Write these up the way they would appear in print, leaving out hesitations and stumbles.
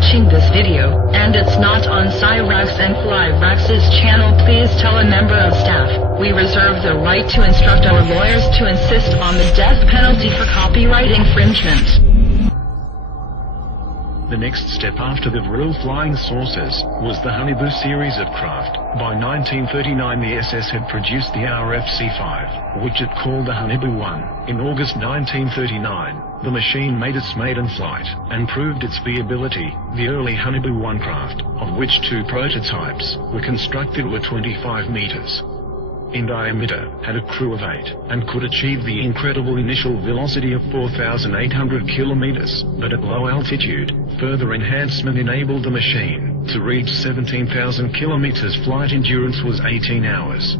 watching this video, and it's not on Cyrax and Flyrax's channel, please tell a member of staff. We reserve the right to instruct our lawyers to insist on the death penalty for copyright infringement. The next step after the Vril flying saucers was the Honeyboo series of craft. By 1939 the SS had produced the RFC-5, which it called the Honeyboo 1. In August 1939, the machine made its maiden flight, and proved its viability. The early Honeyboo 1 craft, of which 2 prototypes were constructed, were 25 meters in diameter, had a crew of 8, and could achieve the incredible initial velocity of 4,800 kilometers, but at low altitude. Further enhancement enabled the machine to reach 17,000 kilometers. Flight endurance was 18 hours.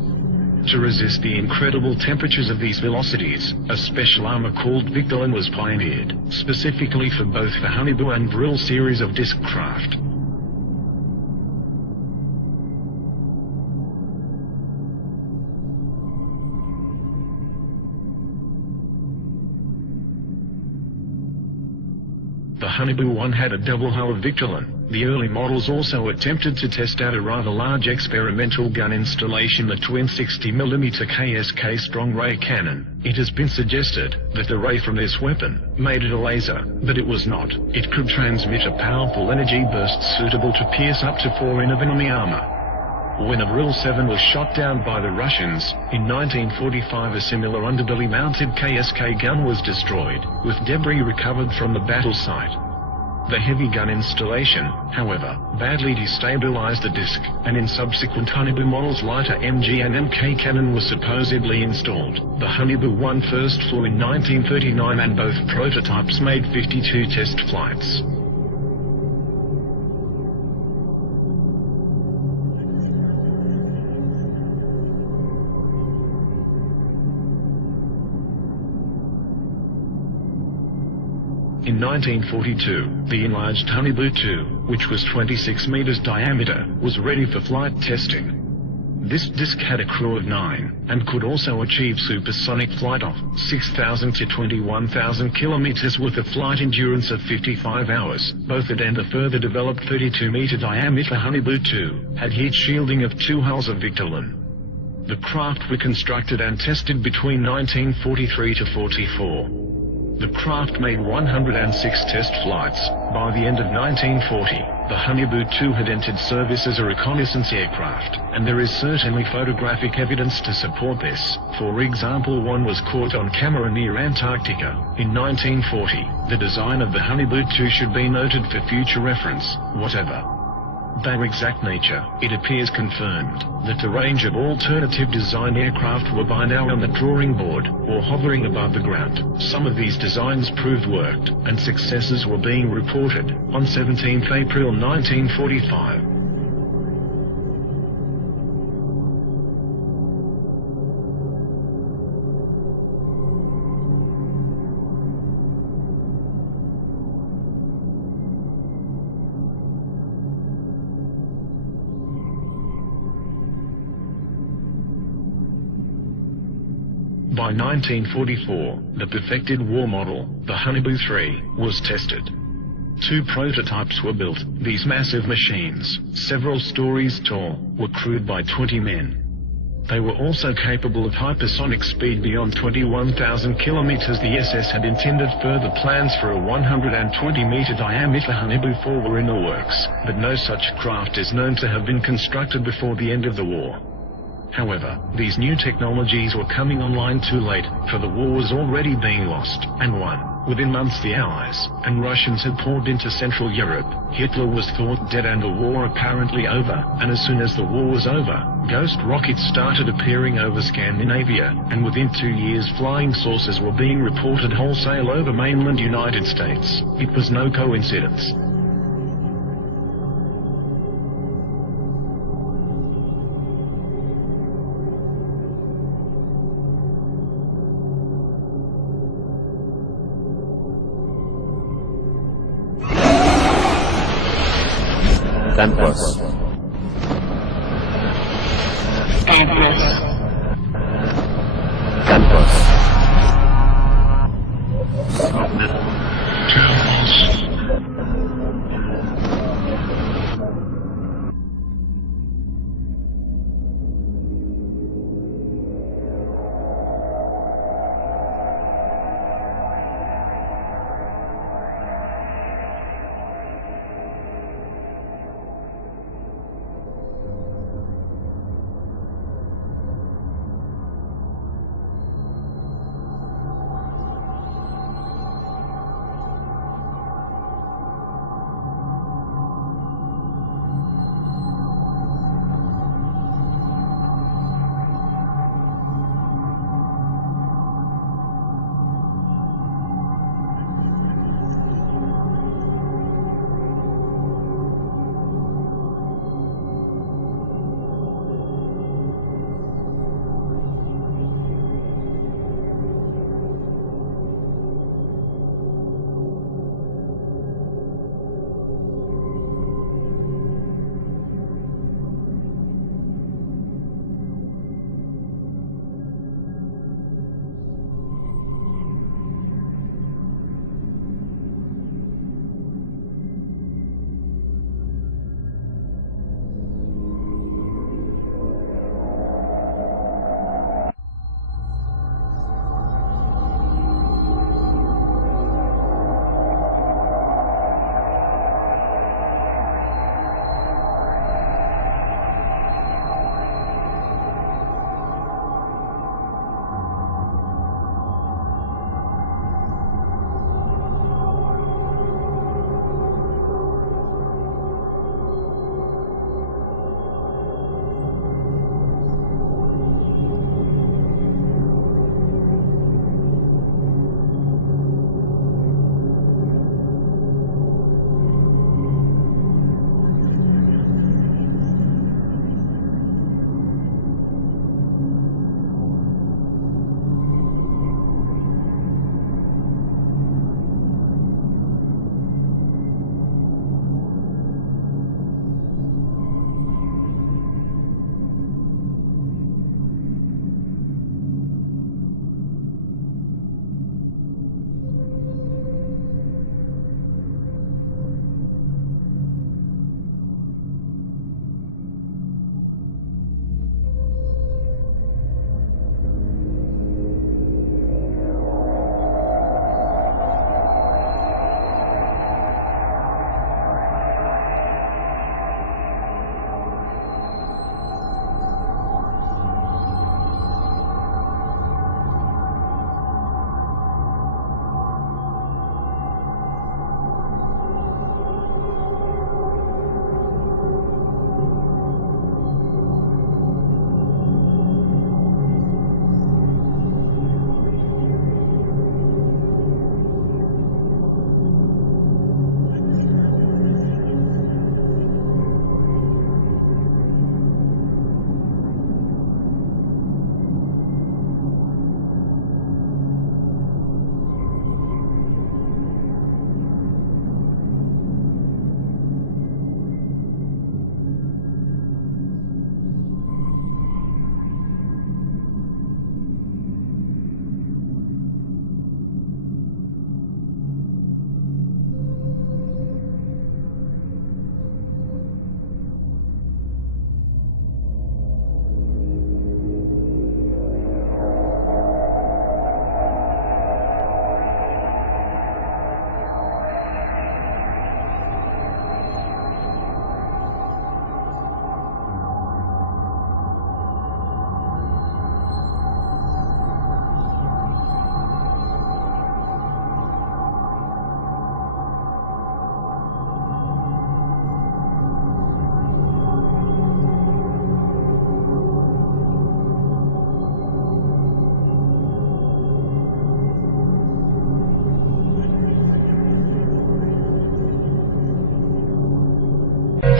To resist the incredible temperatures of these velocities, a special armor called Victolan was pioneered, specifically for both the Honeyboo and Vril series of disc craft. The Honeyboo 1 had a double hull of Victolan. The early models also attempted to test out a rather large experimental gun installation, the twin 60mm KSK strong ray cannon. It has been suggested that the ray from this weapon made it a laser, but it was not. It could transmit a powerful energy burst suitable to pierce up to 4 in of enemy armor. When a Vril 7 was shot down by the Russians in 1945, a similar underbelly-mounted KSK gun was destroyed, with debris recovered from the battle site. The heavy gun installation, however, badly destabilized the disc, and in subsequent Honeyboo models lighter MG and MK cannon was supposedly installed. The Honeyboo 1 first flew in 1939 and both prototypes made 52 test flights. In 1942, the enlarged Honeyboo 2, which was 26 meters diameter, was ready for flight testing. This disc had a crew of 9, and could also achieve supersonic flight of 6,000 to 21,000 kilometers with a flight endurance of 55 hours. Both it and the further developed 32-meter diameter Honeyboo 2 had heat shielding of 2 hulls of Victolan. The craft were constructed and tested between 1943 to 44. The craft made 106 test flights. By the end of 1940, the Honeyboo 2 had entered service as a reconnaissance aircraft, and there is certainly photographic evidence to support this. For example, one was caught on camera near Antarctica in 1940. The design of the Honeyboo 2 should be noted for future reference. Whatever their exact nature, it appears confirmed that a range of alternative design aircraft were by now on the drawing board, or hovering above the ground. Some of these designs proved worked, and successes were being reported. On 17 April 1945, by 1944, the perfected war model, the Honeyboo 3, was tested. 2 prototypes were built. These massive machines, several stories tall, were crewed by 20 men. They were also capable of hypersonic speed beyond 21,000 kilometers. The SS had intended further plans for a 120-meter diameter Honeyboo 4 were in the works, but no such craft is known to have been constructed before the end of the war. However, these new technologies were coming online too late, for the war was already being lost and won. Within months the Allies and Russians had poured into Central Europe. Hitler was thought dead and the war apparently over, and as soon as the war was over, ghost rockets started appearing over Scandinavia, and within 2 years flying saucers were being reported wholesale over mainland United States. It was no coincidence. Templos. Templos. Templos. Templos.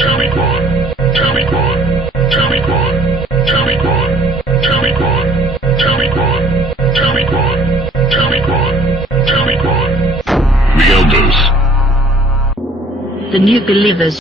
Taliquan, Taliquan, Taliquan, Taliquan, Taliquan, Taliquan, Taliquan, Taliquan, Taliquan. The elders. The new believers.